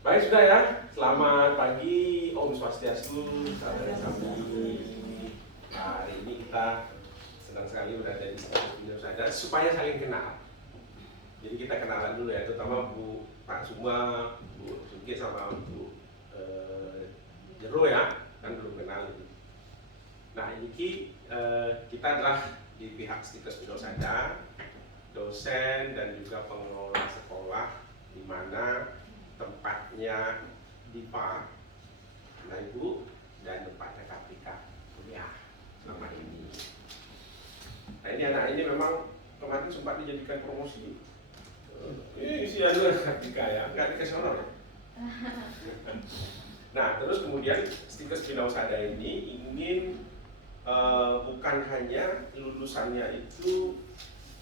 Baik sudah ya, selamat pagi, Om Swastiastu, sahabat kami. Hari ini kita senang sekali berada di Studio Sadar supaya saling kenal. Jadi kita kenalan dulu ya, terutama Pak Suma, Bu Suki sama Bu Jero ya, kan belum kenal. Nah ini kita adalah di pihak Studio Sadar, dosen dan juga pengelola sekolah di mana tempatnya DIPA, nah Ibu, dan tempatnya KPK kuliah selama ini. Nah ini anak ini memang kemarin sempat dijadikan promosi. Ini isi anuan KPK ya, nggak dikasih honor ya. Nah terus kemudian Stikes Wirausada ini ingin bukan hanya lulusannya itu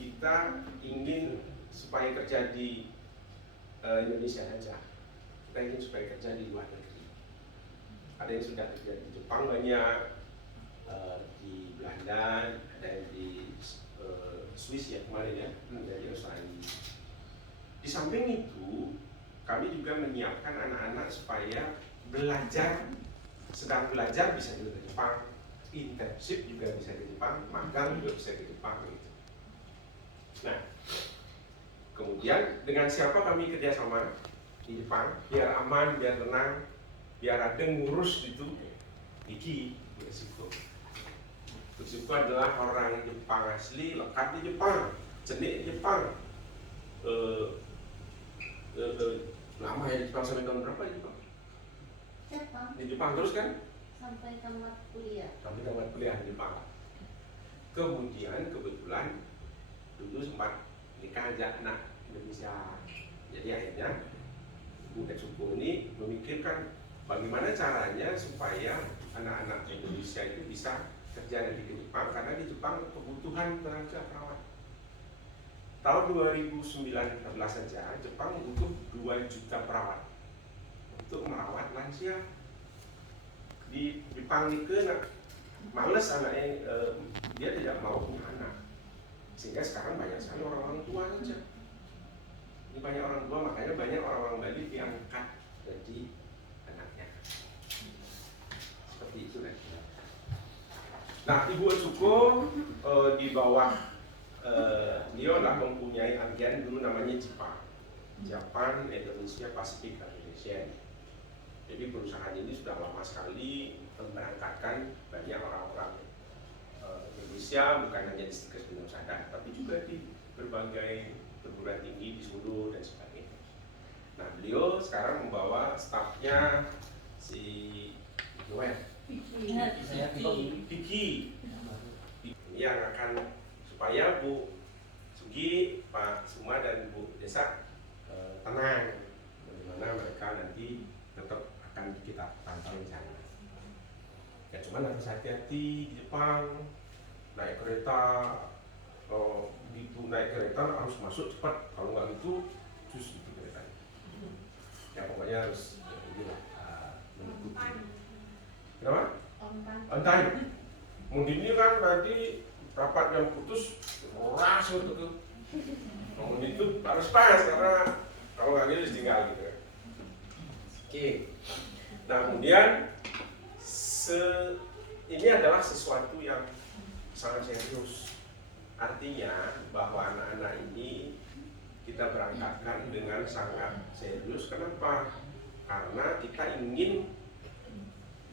kita ingin supaya kerja di Indonesia saja. Kita ingin supaya kerja di luar negeri. Ada yang sudah kerja di Jepang banyak, di Belanda, ada yang di Swiss ya kemarin ya, dari Australia. Di samping itu, kami juga menyiapkan anak-anak supaya belajar, sedang belajar bisa juga ke Jepang, internship juga bisa ke Jepang, magang juga bisa ke Jepang gitu. Nah, kemudian dengan siapa kami kerjasama di Jepang, biar aman, biar tenang, biar ada ngurus gitu, Iki Bersiko. Bersiko adalah orang Jepang asli, lekat di Jepang, jenik di Jepang. Lama ya di Jepang, sampai tahun berapa ya Jepang? Di Jepang terus kan? Sampai tamat kuliah. Sampai tamat kuliah di Jepang. Kemudian kebetulan dulu sempat nikah aja anak Indonesia. Jadi akhirnya Bu Etsuko ini memikirkan bagaimana caranya supaya anak-anak Indonesia itu bisa kerja di Jepang, karena di Jepang kebutuhan tenaga perawat. Tahun 2019 saja Jepang butuh 2 juta perawat untuk merawat lansia. Di Jepang itu males anaknya, dia tidak mau punya anak, sehingga sekarang banyak sekali orang-orang tua saja. Ini banyak orang tua, makanya banyak orang-orang Bali diangkat jadi anaknya. Seperti itu kan. Nah, Ibu Etsuko di bawah dia adalah mempunyai agen dulu namanya JIPA, Japan Indonesia Pacific Association. Jadi perusahaan ini sudah lama sekali memberangkatkan banyak orang-orang Indonesia, bukan hanya di Stikes Wirausada, tapi juga di berbagai perguruan tinggi di seluruh dan sebagainya. Nah beliau sekarang membawa stafnya si Vicky yang akan supaya Bu Sugi, Pak Suma dan Bu Desa tenang bagaimana mereka nanti tetap akan kita pantau di sana. Ya cuman harus hati-hati di Jepang, naik kereta, begitu naik kereta harus masuk cepat, kalau nggak gitu cus itu kereta. Ya pokoknya harus mengikuti. Kenapa? On time. Mungkin ini kan nanti rapat yang putus ras untuk itu harus pas, karena kalau nggak gitu tinggal gitu. Oke. Nah kemudian ini adalah sesuatu yang sangat serius. Artinya bahwa anak-anak ini kita berangkatkan dengan sangat serius. Kenapa? Karena kita ingin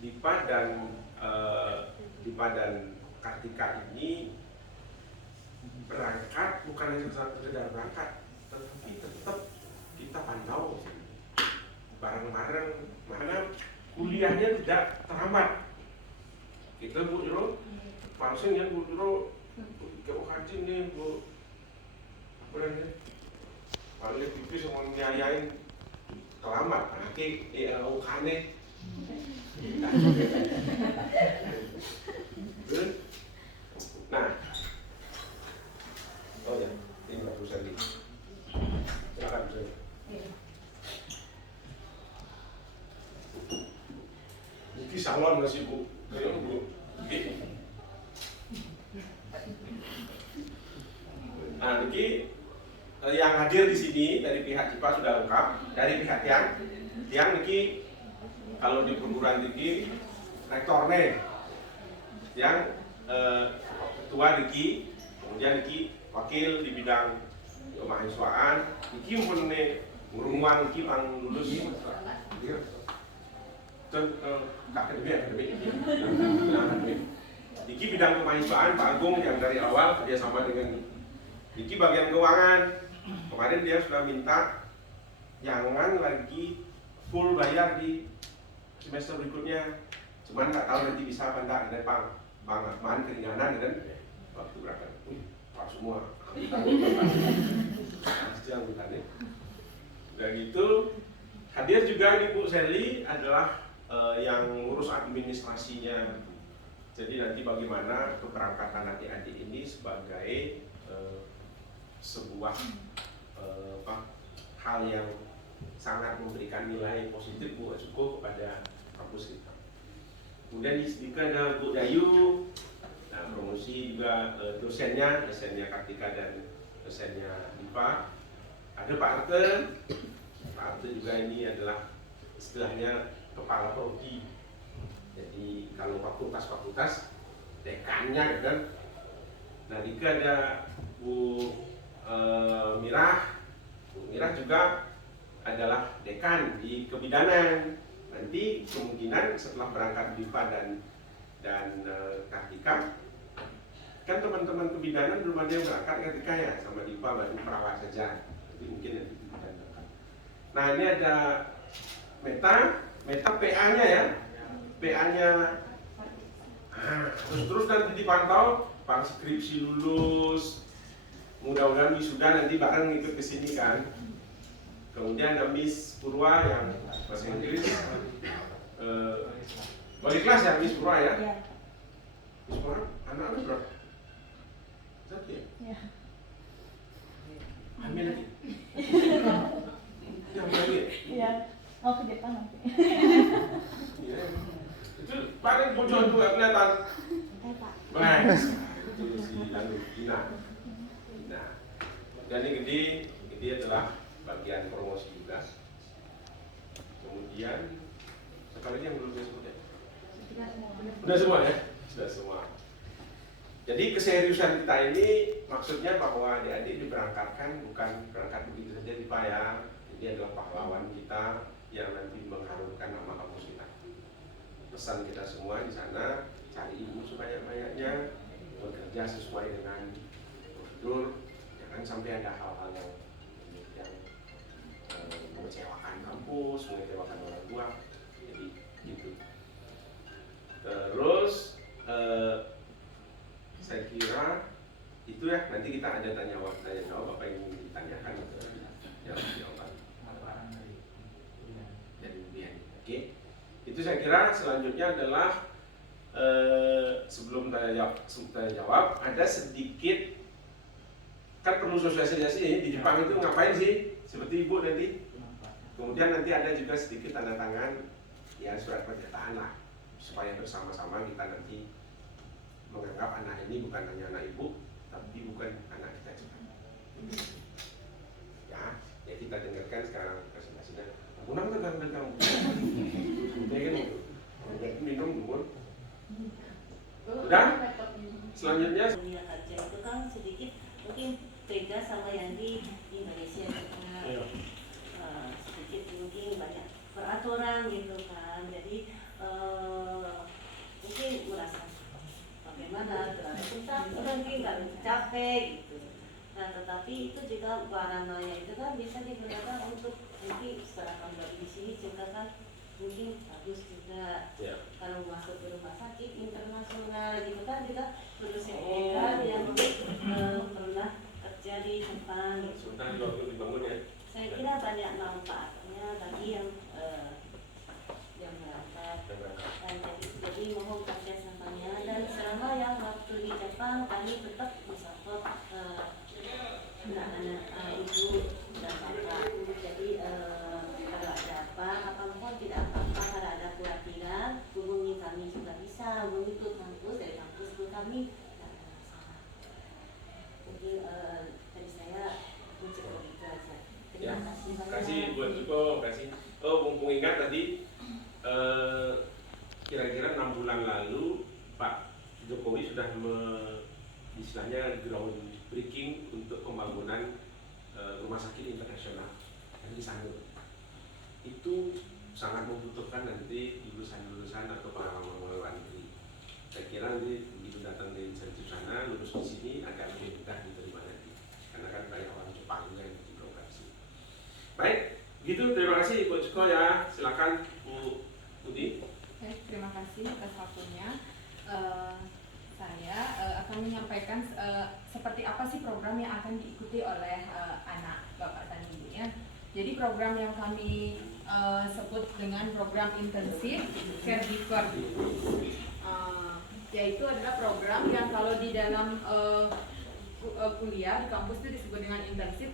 DIPA dan Kartika ini berangkat bukan hanya sekedar berangkat, tetapi tetap kita pantau bareng-bareng, mana kuliahnya tidak terhambat. Kita Bu Jero, palsu ya Bu Jero, kau kaji nih Bu, berani, paling tipis semua nyayain terlambat, nanti kane. Nah, oh ya, ini Mbak Rusali, silakan Rusali. Mungkin salon masih Bu, kayaknya Bu. Nah, ini yang hadir di sini dari pihak JIPA sudah lengkap. Dari pihak Tiang niki kalau di perguruan tinggi rektornya, yang ketua Niki, kemudian Niki wakil di bidang kemahasiswaan, Niki pun ngurungan Niki pang lulus. Akademik. Niki bidang kemahasiswaan Pak Agung yang dari awal kerjasama dengan Niki bagian keuangan. Kemarin dia sudah minta jangan lagi full bayar di semester berikutnya. Cuman nggak tahu nanti bisa apa enggak, ada Bang Ahmad keringanan kan waktu berapa? Pak semua pasti angkutannya. Dan gitu hadir juga Ibu Sally adalah yang ngurus administrasinya. Jadi nanti bagaimana keberangkatan adik-adik ini sebagai sebuah hal yang sangat memberikan nilai positif buat cukup kepada kampus kita. Kemudian di sini ada Bu Dayu, nah, promosi juga dosennya Kartika dan dosennya Diva. Ada Pak Arte juga ini adalah istilahnya kepala prodi. Jadi kalau fakultas dekannya kan. Nah, juga ada Bu Mirah. Bu Mirah juga adalah dekan di kebidanan. Nanti kemungkinan setelah berangkat Diva dan Kartika, kan teman-teman kebidanan belum ada yang berangkat ketika ya sama Diva baru perawat saja. Jadi mungkin nanti kebidanan. Nah, ini ada Meta PA-nya ya. PA-nya terus nanti dipantau Pak skripsi lulus. Mudah-mudahan wisuda nanti bareng ikut ke sini kan. Kemudian ada Miss Purwa yang bahasa Inggris. Balik kelas ya Miss Purwa ya? Iya. Miss Purwa, anak-anak berapa? Satu ya? Iya. Hamil lagi? Ya, hamil lagi? Iya. Mau ke Jepang nanti. Iya. Itu paling bocor tuh gak kelihatan. Pak. Baik. Itu si Lalu Gina. Nah, dan ini gede adalah bagian promosi juga. Kemudian apa lagi yang belum saya sebut ya? Sudah semua ya? Sudah semua. Jadi keseriusan kita ini maksudnya bahwa adik-adik diberangkatkan bukan berangkat begitu saja dibayar. Ini adalah pahlawan kita yang nanti mengharumkan nama kampus kita. Pesan kita semua di sana, cari ilmu sebanyak-banyaknya, bekerja sesuai dengan prosedur, jangan sampai ada hal-hal yang mengecewakan kampus, mengecewakan orang tua. Jadi gitu. Terus saya kira itu ya, nanti kita ada tanya jawab apa yang ingin ditanyakan jawaban dari Bian. Oke. Itu saya kira selanjutnya adalah sebelum tanya jawab ada sedikit kan perlu sosialisasi di Jepang itu ngapain sih seperti Ibu nanti. Kemudian nanti ada juga sedikit tanda tangan ya surat pernyataan lah supaya bersama-sama kita nanti menganggap anak ini bukan hanya anak Ibu tapi bukan anak kita juga. Ya kita dengarkan sekarang presentasinya. Unang tegang kamu. Minum dulu. Dan selanjutnya dunia kerja itu kan sedikit mungkin beda sama yang di Indonesia karena sedikit mungkin banyak peraturan gitu kan. Jadi mungkin merasa bagaimana kita mungkin nggak capek gitu. Nah tetapi itu juga barananya itu kan bisa digunakan untuk mungkin setelah kembali di sini juga kan mungkin bagus juga ya. kalau masuk ke rumah sakit internasional gitu kan juga perlu sertifikat yang pernah kerja di Jepang gitu. Sudah waktu dibangun ya. Saya kira banyak manfaatnya bagi yang berangkat dan jadi mohon kerjasamanya dan selama yang waktu di Jepang kami tetap mensupport anak-anak ibu dan bapak. Jadi kalau ada apa mohon tidak apa-apa, kalau ada kekhawatiran hubungi kami juga bisa, hubungi ke kampus dari kampus ke kami tidak ada masalah. ingat tadi kira-kira 6 bulan lalu Pak Jokowi sudah istilahnya groundbreaking untuk pembangunan rumah sakit internasional yang di Sanur. Itu sangat membutuhkan nanti lulusan-lulusan atau pengalaman luar negeri. Saya kira nanti begitu datang dari insentif sana, lulus di sini agak lebih mudah diterima nanti, karena kan banyak orang Jepang yang di program. Baik, gitu. Terima kasih Ibu Ciko ya. Silakan Bu Budi. Terima kasih atas waktunya. Saya akan menyampaikan seperti apa sih program yang akan diikuti oleh anak Bapak dan Ibunya. Jadi program yang kami sebut dengan program intensif caregiver, yaitu adalah program yang kalau di dalam kuliah di kampus itu disebut dengan intensif.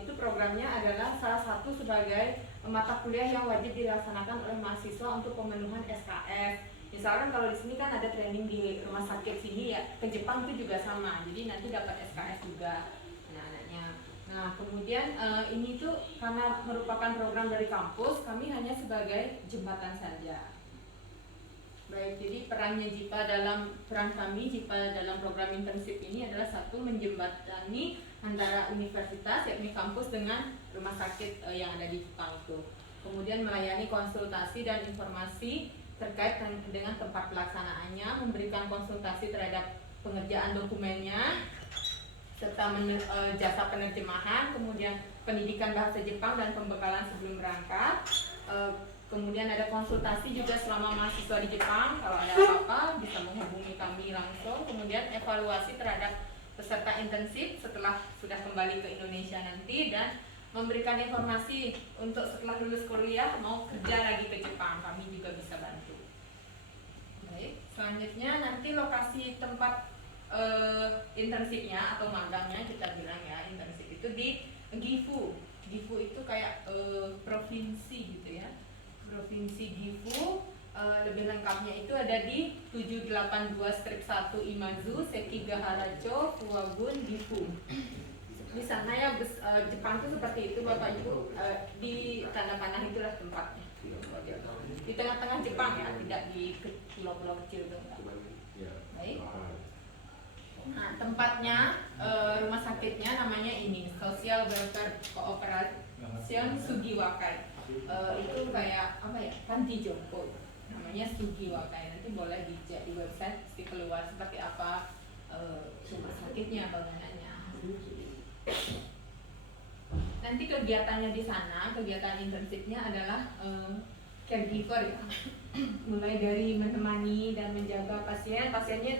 Itu programnya adalah salah satu sebagai mata kuliah yang wajib dilaksanakan oleh mahasiswa untuk pemenuhan SKS. Misalkan kalau di sini kan ada training di rumah sakit sini ya, ke Jepang itu juga sama. Jadi nanti dapat SKS juga anak-anaknya. Nah kemudian ini tuh karena merupakan program dari kampus, kami hanya sebagai jembatan saja. Baik, jadi perannya peran kami JIPA dalam program intensif ini adalah satu, menjembatani antara universitas yakni kampus dengan rumah sakit yang ada di Jepang itu. Kemudian melayani konsultasi dan informasi terkait dengan tempat pelaksanaannya, memberikan konsultasi terhadap pengerjaan dokumennya, serta jasa penerjemahan, kemudian pendidikan bahasa Jepang dan pembekalan sebelum berangkat. Kemudian ada konsultasi juga selama mahasiswa di Jepang, kalau ada apa-apa bisa menghubungi kami langsung. Kemudian evaluasi terhadap peserta intensif setelah sudah kembali ke Indonesia nanti, dan memberikan informasi untuk setelah lulus kuliah mau kerja lagi ke Jepang, kami juga bisa bantu. Baik, selanjutnya nanti lokasi tempat intensifnya atau magangnya kita bilang ya, intensif itu di Gifu. Gifu itu kayak provinsi gitu ya. Provinsi Gifu, lebih lengkapnya itu ada di 782-1 Imazu, Sekigaharacho, Fuwagun, Gifu. Di sana ya Jepang itu seperti itu Bapak Ibu, di tanah panah itulah tempatnya. Di tengah-tengah Jepang ya, tidak di pulau-pulau kecil itu enggak. Baik. Nah tempatnya, rumah sakitnya namanya ini Social Welfare Cooperation Sugiwakai. Itu kayak apa ya, panti jompo, namanya Sugiwakai. Nanti boleh dicek di website, pasti keluar seperti apa rumah sakitnya, bangunannya. Nanti kegiatannya di sana, kegiatan intensifnya adalah caregiver ya. Mulai dari menemani dan menjaga pasiennya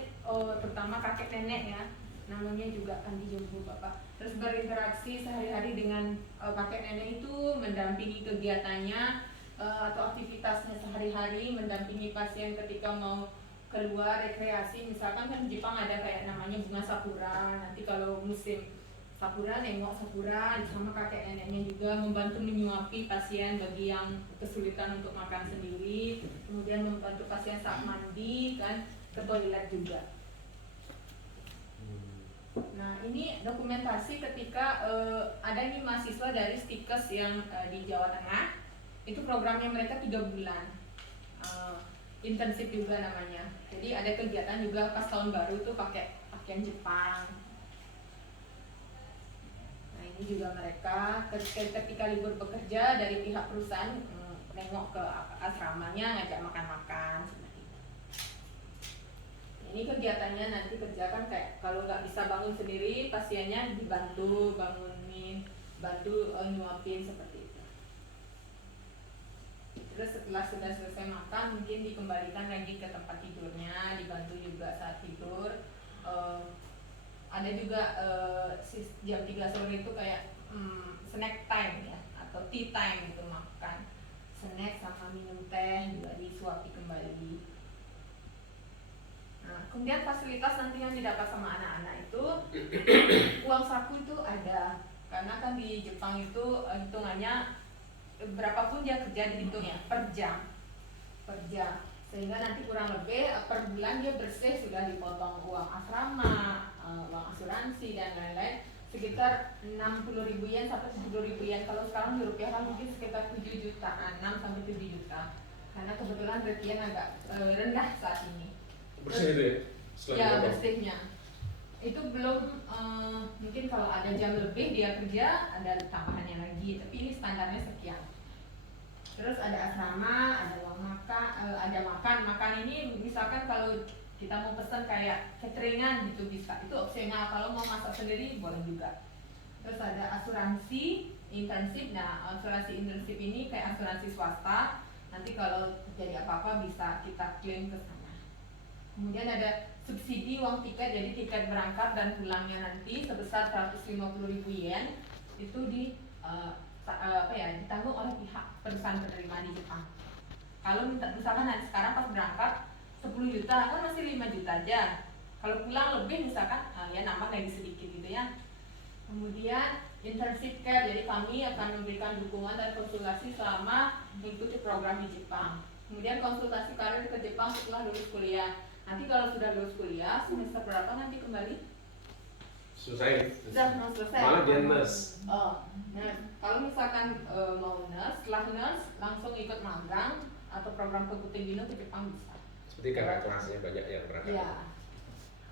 terutama kakek nenek ya, namanya juga panti jompo Bapak. Terus berinteraksi sehari-hari dengan kakek nenek itu, mendampingi kegiatannya atau aktivitasnya sehari-hari, mendampingi pasien ketika mau keluar rekreasi. Misalkan kan di Jepang ada kayak namanya bunga sakura, nanti kalau musim sakura nengok sakura sama kakek neneknya juga, membantu menyuapi pasien bagi yang kesulitan untuk makan sendiri, kemudian membantu pasien saat mandi kan, ke toilet juga. Nah ini dokumentasi ketika ada nih mahasiswa dari Stikes yang di Jawa Tengah, itu programnya mereka 3 bulan, intensif juga namanya. Jadi ada kegiatan juga pas tahun baru tuh pakai pakaian Jepang. Nah ini juga mereka ketika libur bekerja dari pihak perusahaan nengok ke asramanya, ngajak makan-makan. Ini kegiatannya nanti kerjakan kayak kalau nggak bisa bangun sendiri, pasiennya dibantu bangunin, bantu nyuapin seperti itu. Terus setelah sudah selesai makan, mungkin dikembalikan lagi ke tempat tidurnya, dibantu juga saat tidur. Ada juga jam 3 sore itu kayak snack time ya, atau tea time gitu, makan snack sama minum teh juga disuapi kembali. Nah, kemudian fasilitas nanti yang didapat sama anak-anak itu uang saku itu ada, karena kan di Jepang itu hitungannya berapapun dia kerja dihitung ya per jam, sehingga nanti kurang lebih per bulan dia bersih sudah dipotong uang asrama, uang asuransi dan lain-lain sekitar 60.000 yen sampai 70.000 yen. Kalau sekarang dirupiahkan mungkin sekitar 7 jutaan, 6 sampai 7 juta. Karena kebetulan rate yen agak rendah saat ini. Bersih itu ya? Setelah Ya, dipotong? bersihnya. Itu belum mungkin kalau ada jam lebih dia kerja ada tambahannya lagi, tapi ini standarnya sekian. Terus ada asrama, ada uang makan, ada makan ini misalkan kalau kita mau pesan kayak cateringan gitu bisa, itu opsional. Kalau mau masak sendiri boleh juga. Terus ada asuransi internship. Nah, asuransi internship ini kayak asuransi swasta, nanti kalau terjadi apa-apa bisa kita klaim ke sana. Kemudian ada subsidi uang tiket, jadi tiket berangkat dan pulangnya nanti sebesar 150.000 yen itu ditanggung oleh pihak perusahaan penerima di Jepang. Kalau misalkan nanti sekarang pas berangkat 10 juta kan masih 5 juta aja. Kalau pulang lebih misalkan ya nambah lagi sedikit gitu ya. Kemudian internship care, jadi kami akan memberikan dukungan dan konsultasi selama mengikuti program di Jepang. Kemudian konsultasi karir ke Jepang setelah lulus kuliah. Nanti kalau sudah lulus kuliah semester berapa nanti kembali? Selesai. Sudah mau selesai. Malah dia nurse. Oh, nurse. Kalau misalkan mau nurse, setelah nurse langsung ikut magang atau program Kokuten Gino ke Jepang bisa. Seperti kakak kelasnya banyak yang berangkat. Ya.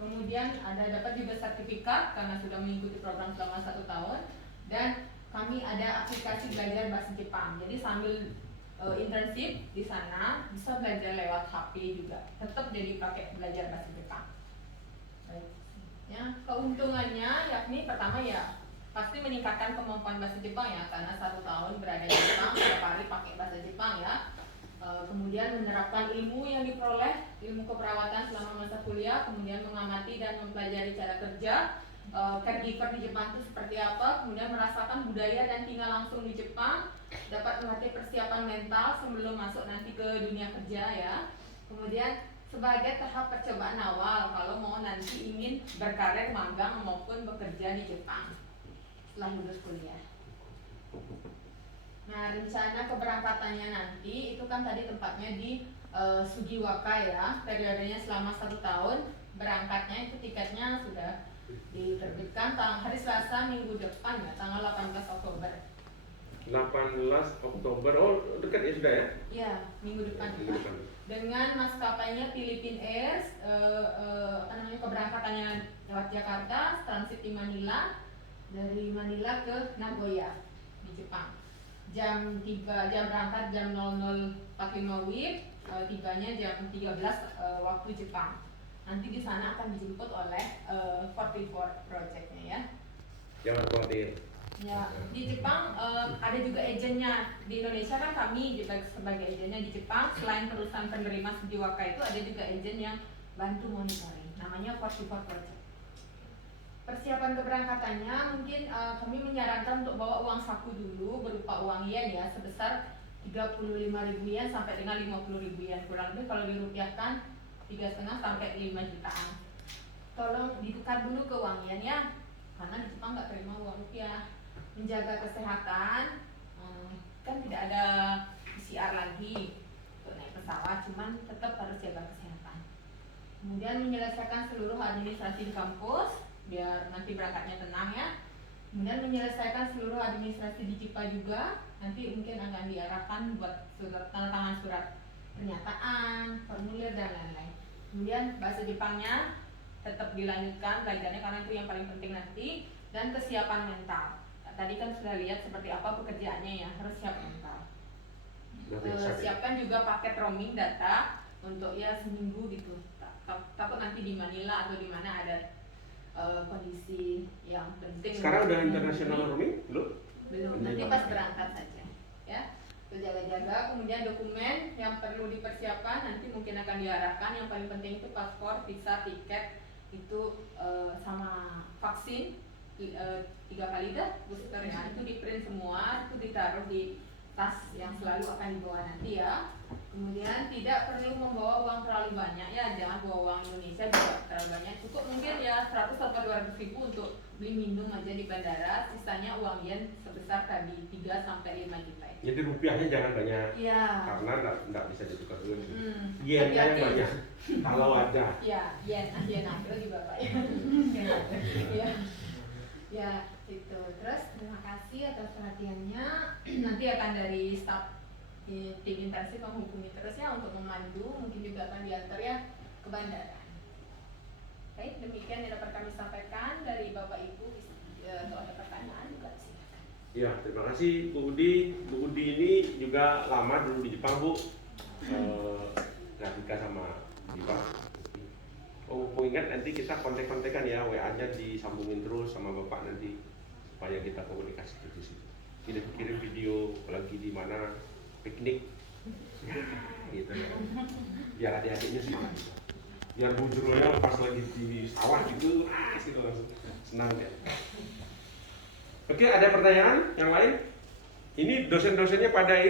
Kemudian ada dapat juga sertifikat karena sudah mengikuti program selama 1 tahun, dan kami ada aplikasi belajar bahasa Jepang. Jadi sambil internship di sana bisa belajar lewat HP juga. Tetap jadi pakai belajar bahasa Jepang. Baik. Ya, keuntungannya yakni pertama ya pasti meningkatkan kemampuan bahasa Jepang ya, karena 1 tahun berada di Jepang setiap hari pakai bahasa Jepang ya. Kemudian menerapkan ilmu yang diperoleh, ilmu keperawatan selama masa kuliah, kemudian mengamati dan mempelajari cara kerja caregiver di Jepang itu seperti apa, kemudian merasakan budaya dan tinggal langsung di Jepang, dapat melatih persiapan mental sebelum masuk nanti ke dunia kerja ya. Kemudian sebagai tahap percobaan awal kalau mau nanti ingin berkarir magang maupun bekerja di Jepang setelah lulus kuliah. Nah, rencana keberangkatannya nanti itu kan tadi tempatnya di Sugiwaka ya, periodenya selama 1 tahun. Berangkatnya itu tiketnya sudah diterbitkan hari Selasa minggu depan ya, tanggal 18 Oktober. 18 Oktober, oh dekat ya sudah ya? Ya, minggu depan. Minggu depan. Dengan maskapainya Philippine Air, keberangkatannya lewat Jakarta, transit di Manila, dari Manila ke Nagoya di Jepang. Jam berangkat jam 00.45 WIB, tibanya jam 13 waktu Jepang. Nanti di sana akan dijemput oleh 44 project-nya ya. Jangan khawatir. Ya, di Jepang ada juga agennya. Di Indonesia kan kami sebagai agennya di Jepang, selain perusahaan penerima Sugiwaka itu ada juga agen yang bantu monitoring, namanya 44 project. Persiapan keberangkatannya mungkin kami menyarankan untuk bawa uang saku dulu berupa uang yen ya, sebesar 35.000 yen sampai dengan 50.000 yen, kurang lebih kalau dirupiahkan 3,5 sampai 5 jutaan. Tolong ditukar dulu ke uang yen ya, karena di Jepang nggak terima uang rupiah. Menjaga kesehatan, kan tidak ada PCR lagi untuk naik pesawat, cuman tetap harus jaga kesehatan. Kemudian menyelesaikan seluruh administrasi di kampus biar nanti berangkatnya tenang ya. Kemudian menyelesaikan seluruh administrasi di JIPA juga, nanti mungkin akan diarahkan buat tanda tangan surat pernyataan, formulir dan lain-lain. Kemudian bahasa Jepangnya tetap dilanjutkan belajarnya karena itu yang paling penting nanti, dan kesiapan mental. Tadi kan sudah lihat seperti apa pekerjaannya ya, harus siap mental. Siapkan juga paket roaming data untuk ya seminggu gitu. Takut nanti di Manila atau di mana ada kondisi yang penting. Sekarang udah international roaming? Belum? Belum, nanti pas berangkat saja ya. Berjaga-jaga, kemudian dokumen yang perlu dipersiapkan nanti mungkin akan diarahkan. Yang paling penting itu paspor, visa, tiket, itu sama vaksin 3 kali dah booster ya, itu di print semua, itu ditaruh di tas yang selalu akan dibawa nanti ya. Kemudian tidak perlu membawa uang terlalu banyak ya, jangan bawa uang Indonesia juga terlalu banyak, cukup mungkin ya 100 atau 200 ribu untuk beli minum aja di bandara, sisanya uang yen sebesar tadi 3 sampai 5 juta. Jadi rupiahnya jangan banyak, ya, karena nggak bisa ditukar dulu. Hati-hati. Yennya yang banyak, kalau ada. Ya, yen akhir juga Pak ya. Ya, Ya, itu. Terus terima kasih atas perhatiannya. Nanti akan dari staf tim intensif menghubungi terus ya untuk memandu, mungkin juga akan diantar ya ke bandara. Baik, demikian yang dapat kami sampaikan dari Bapak Ibu. Kalau ada pertanyaan juga silakan. Ya, terima kasih Bu Udi. Bu Udi ini juga lama dulu di Jepang, Bu. Gak nikah sama Jepang. Oh, mau ingat nanti kita kontek-kontekan ya, WA-nya disambungin terus sama Bapak nanti supaya kita komunikasi di situ. Kirim video lagi di mana piknik, gitu ya. Biar adik-adiknya semangat. Biar bujurnya pas lagi di sawah gitu, gitu langsung senang ya. Oke, ada pertanyaan yang lain? Ini dosen-dosennya pada ini